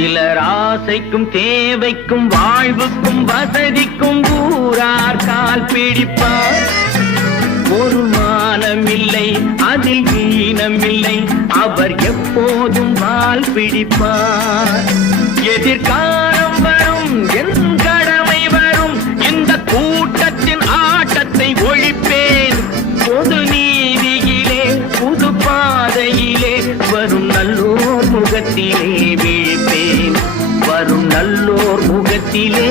சிலர் ஆசைக்கும் தேவைக்கும் வாழ்வுக்கும் வசதிக்கும் ஊரார் கால் பிடிப்பார். ஒரு மானமில்லை அதில் ஈனமில்லை, அவர் எப்போதும் வால் பிடிப்பார். எதிர்காலம் வரும் என் கடமை வரும், இந்த கூட்டத்தின் ஆட்டத்தை ஒழிப்பேன். பொது நீதியிலே புது பாதையிலே வரும் நல்லோர் முகத்திலே விழிப்பேன். வரும் நல்லோர் முகத்திலே